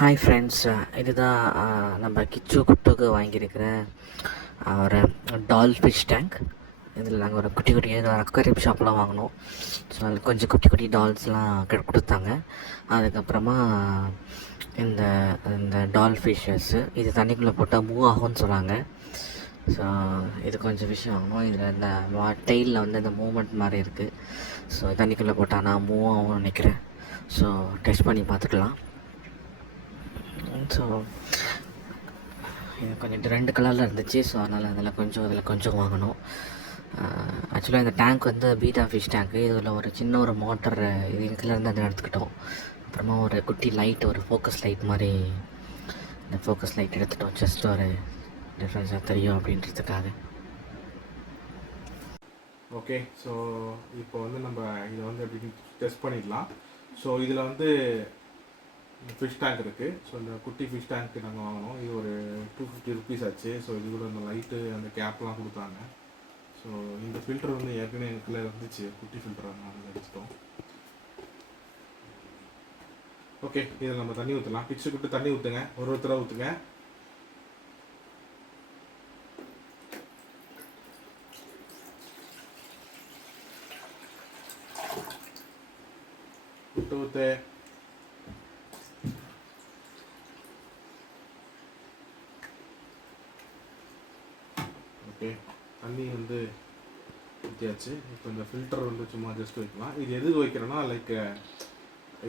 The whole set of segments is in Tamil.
ஹாய் ஃப்ரெண்ட்ஸ், இதுதான் நம்ம கிச்சு குட்டுக்கு வாங்கியிருக்கிற ஒரு டால் ஃபிஷ் டேங்க். இதில் நாங்கள் ஒரு குட்டி குட்டியாக ஒரு அக்வாரியம் ஷாப்லாம் வாங்கினோம். ஸோ அதில் கொஞ்சம் குட்டி குட்டி டால்ஸ்லாம் கொடுத்தாங்க. அதுக்கப்புறமா இந்த இந்த டால் ஃபிஷ்ஷஸ்ஸு இது தண்ணிக்குள்ளே போட்டால் மூவ் ஆகும்னு சொன்னாங்க. ஸோ இது கொஞ்சம் விஷயம் வாங்கணும். இதில் இந்த டெயிலில் வந்து இந்த மூமெண்ட் மாதிரி இருக்குது. ஸோ தண்ணிக்குள்ளே போட்டால் நான் மூவ் ஆகும்னு நினைக்கிறேன். ஸோ டெஸ்ட் பண்ணி பார்த்துக்கலாம். ஸோ இது கொஞ்சம் 2 கலரில் இருந்துச்சு. ஸோ அதனால் அதில் கொஞ்சம் வாங்கணும். ஆக்சுவலாக இந்த டேங்க் வந்து பீட்டா ஃபிஷ் டேங்க்கு. இதில் ஒரு சின்ன ஒரு மோட்டர் இது இதுலேருந்து அதை எடுத்துக்கிட்டோம். அப்புறமா ஒரு குட்டி லைட், ஒரு ஃபோக்கஸ் லைட் மாதிரி, இந்த ஃபோக்கஸ் லைட் எடுத்துட்டோம். ஜஸ்ட் ஒரு டிஃப்ரென்ஸாக தெரியும் அப்படின்றதுக்காக. ஓகே, ஸோ இப்போ வந்து நம்ம இதை வந்து எப்படி டெஸ்ட் பண்ணிடலாம். ஸோ இதில் வந்து ஃபிஷ் டேங்க் இருக்குது. ஸோ இந்த குட்டி ஃபிஷ் டேங்க்கு நாங்கள் வாங்கினோம். இது ஒரு 250 ருபீஸ் ஆச்சு. ஸோ இது கூட அந்த லைட்டு அந்த கேப்லாம் கொடுத்தாங்க. ஸோ இந்த ஃபில்டர் வந்து ஏற்கனவே எனக்குள்ள இருந்துச்சு, குட்டி ஃபில்டர், நாங்கள் எடுத்துட்டோம். ஓகே, இதில் நம்ம தண்ணி ஊற்றலாம். பிச்சு விட்டு தண்ணி ஊற்றுங்க, ஒருத்தர ஊற்றுங்க. விட்டு ஊற்று. ஓகே, தண்ணி வந்து ஊற்றியாச்சு. இப்போ இந்த ஃபில்டர் வந்து சும்மா ஜஸ்ட் வைக்கலாம். இது எது வைக்கிறோன்னா, லைக்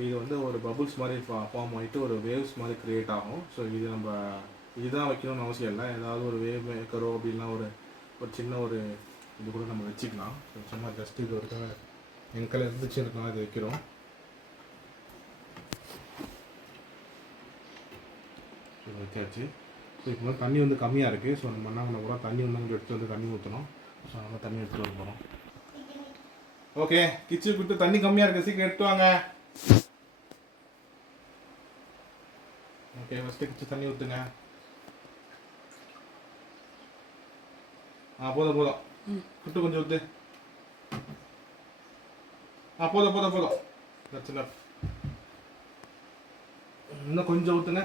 இது வந்து ஒரு பபுள்ஸ் மாதிரி ஃபார்ம் ஆகிட்டு ஒரு வேவ்ஸ் மாதிரி க்ரியேட் ஆகும். ஸோ இது நம்ம இதுதான் வைக்கணும்னு அவசியம் இல்லை. ஏதாவது ஒரு வேவ் மேக்கரோ அப்படின்னா ஒரு சின்ன ஒரு இது கூட நம்ம வச்சுக்கலாம். ஸோ சும்மா ஜஸ்ட் இது ஒரு எங்கள் இருந்துச்சு இருக்கனால இது வைக்கிறோம். இது வச்சாச்சு. ஸோ இப்போ வந்து தண்ணி வந்து கம்மியாக இருக்குது. ஸோ நம்ம என்ன பண்ண போகிறோம், தண்ணி வந்து அங்கே எடுத்து வந்து தண்ணி ஊற்றணும். ஸோ நம்ம தண்ணி எடுத்துகிட்டு வர போகிறோம். ஓகே, கிச்சு விட்டு தண்ணி கம்மியாக இருக்குது, சீக்கிரம் எடுத்து வாங்க. ஓகே, ஃபஸ்ட்டு கிச்சு தண்ணி ஊற்றுங்க. போதும் குட்டு கொஞ்சம் ஊற்று. போதும் பிரச்சனை. இன்னும் கொஞ்சம் ஊற்றுங்க,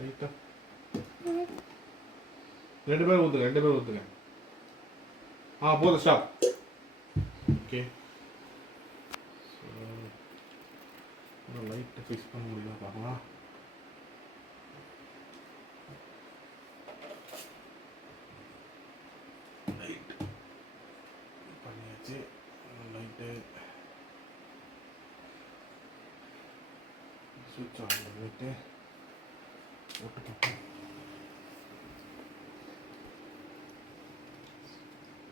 லைட்டாக. 2 பேர் ஊற்றுங்க. போதும், ஸ்டாப். ஓகே, லைட்டை ஃபிக்ஸ் பண்ண முடியுமா பார்க்கலாம். லைட் பண்ணியாச்சு. லைட்டு சுவிட்ச் ஆன் பண்ணிட்டு போட்டு பார்ப்போம்.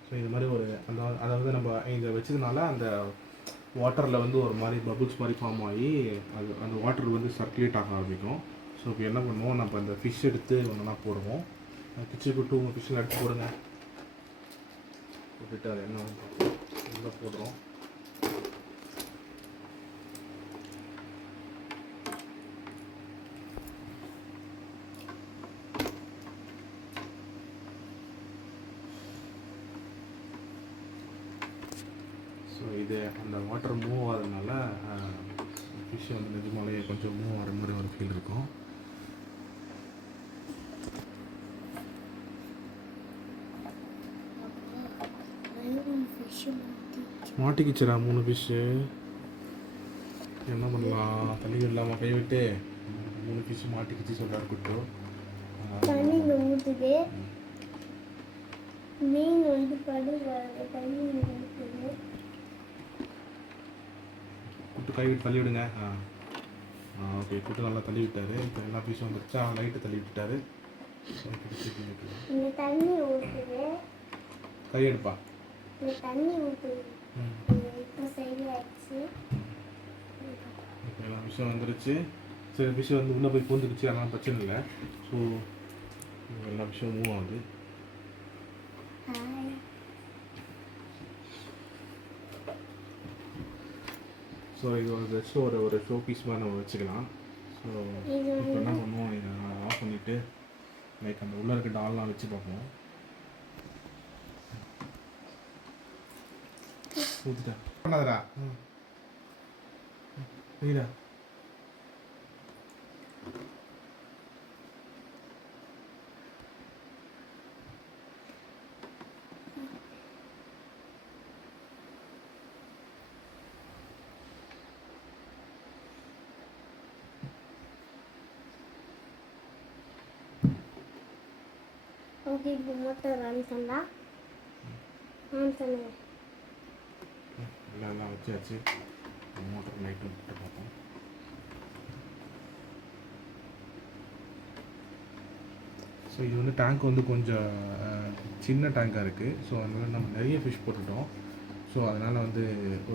ஸோ இது மாதிரி ஒரு அதாவது நம்ம இதை வச்சதுனால அந்த வாட்டரில் வந்து ஒரு மாதிரி பபுள்ஸ் மாதிரி ஃபார்ம் ஆகி அந்த வாட்டர் வந்து சர்க்குலேட் ஆக ஆரம்பிக்கும். ஸோ இப்போ என்ன பண்ணுவோம், நம்ம அந்த ஃபிஷ் எடுத்து ஒன்றா போடுவோம். கிச்சு விட்டு உங்கள் ஃபிஷ்ஷில் எடுத்து போடுங்க. போட்டுட்டு அது என்ன உள்ளே போடுறோம். ஸோ இது அந்த வாட்டர் மூவ் ஆகிறதுனால ஃபிஷ் வந்து நிஜமாலே கொஞ்சம் மூவ் ஆகிற மாதிரி ஒரு ஃபீல் இருக்கும். மாட்டிக்கிச்சுடா 3 ஃபிஷ்ஷு. என்ன பண்ணலாம், தண்ணி இல்லாமல் கை விட்டு 3 ஃபிஷ்ஷு மாட்டிக்கிச்சு சொல்கிறார் குட்டு. தண்ணி ஊற்றுது, மீன் வந்து தண்ணி ஊற்றுது. குட்டு கை விட்டு தள்ளி விடுங்க. ஓகே, குட்டு நல்லா தள்ளி விட்டார். இப்போ எல்லா ஃபிஷ்ஷும் வந்துருச்சா, லைட்டு தள்ளி விட்டுட்டாரு. இந்த தண்ணி ஊற்றுது, கை எடுப்பா. இந்த தண்ணி ஊற்றுது. இப்போ சரியாச்சு. இப்போ எல்லா ஃபிஷ்ஷும் வந்துருச்சு. சரி, ஃபிஷ்ஷு வந்து உள்ளே போய் பூந்துக்குச்சு, அதெல்லாம் பிரச்சனை இல்லை. ஸோ எல்லா ஃபிஷ்ஷும் மூவ் ஆகுது. ஸோ இது ஒரு ஜஸ்ட் ஒரு ஷோ பீஸ் மாதிரி நம்ம வச்சுக்கலாம். ஸோ இப்போ என்ன பண்ணுவோம், இதை ஆஃப் பண்ணிவிட்டு லைக் அந்த உள்ளே இருக்க டால்லாம் வச்சு பார்ப்போம். ஊற்றிட்டேன் பண்ணாதடா. வீடா ஓகே இப்போ மோட்டர் ரன் பண்ணா ஆன் பண்ணுங்க. எல்லாம் வச்சாச்சு. மோட்டர் லைட்டு விட்டு பார்ப்போம். ஸோ இது வந்து டேங்க் வந்து கொஞ்சம் சின்ன டேங்காக இருக்குது. ஸோ அதனால் நம்ம நிறைய ஃபிஷ் போட்டுட்டோம். ஸோ அதனால் வந்து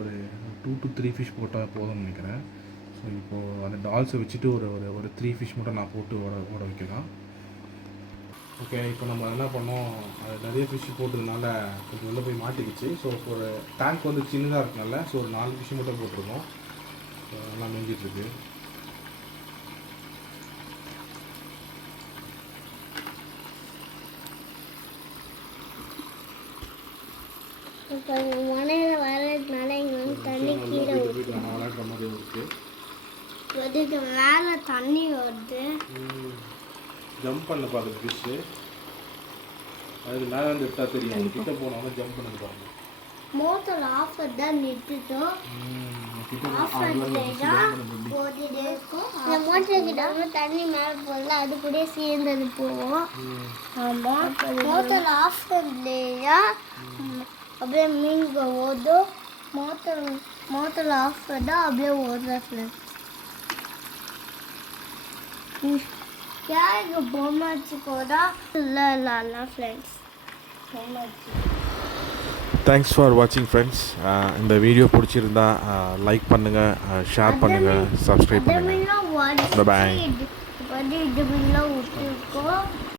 ஒரு 2 to 3 ஃபிஷ் போட்டால் போதும்னு நினைக்கிறேன். ஸோ இப்போது அந்த டால்ஸை வச்சுட்டு ஒரு ஒரு ஒரு 3 ஃபிஷ் மட்டும் நான் போட்டு ஓட வைக்கலாம். ஓகே, இப்போ நம்ம என்ன பண்ணோம், அது நிறைய ஃபிஷ் போட்டதுனால கொஞ்சம் உள்ளே போய் மாட்டிக்கிச்சு. ஸோ இப்போ ஒரு டேங்க் வந்து சின்னதாக இருக்கனால ஸோ ஒரு 4 ஃபிஷ் மட்டும் போட்டிருக்கோம். ஸோ நல்லா மேய்ஞ்சிட்ருக்கு. இப்போ மனையில் வர்றதுனால இங்கே வந்து தண்ணி கீழே போயிட்டு நம்ம விளையாடுற மாதிரி இருக்குது. அதுக்கு மேலே தண்ணி வருது. ஜம்ப் பண்ண பாருங்க ஃபிஷ்ஷு. அதுக்கு மேலே வந்து எடுத்தால் தெரியும். கிட்ட போனோம்னா ஜம்ப் பண்ணது பாருங்க. மோட்டர் ஆஃப் தான் நிறுத்திட்டோம். ஆஃப் பண்ணிட்டா போட்டுட்டே இருக்கும். இந்த மோட்டர் கிட்ட வந்து தண்ணி மேலே போகல, அது கூட சேர்ந்தது போகும். ஆமாம், மோட்டர் ஆஃப் பண்ணலையா அப்படியே மீன்க ஓடும். மோட்டர் ஆஃப் பண்ணால் அப்படியே ஓடுற ஃப்ரெண்ட்ஸ். யாருக்கு பொம்மாச்சு போதா இல்லை ஃப்ரெண்ட்ஸ் பொம்மாச்சு. தேங்க்ஸ் ஃபார் வாட்சிங் ஃப்ரெண்ட்ஸ். இந்த வீடியோ பிடிச்சிருந்தா லைக் பண்ணுங்கள், ஷேர் பண்ணுங்கள், சப்ஸ்கிரைப் பண்ணுங்கள். அதெல்லாம் Bye bye. இது வந்து இது விட்டுருக்கோம்.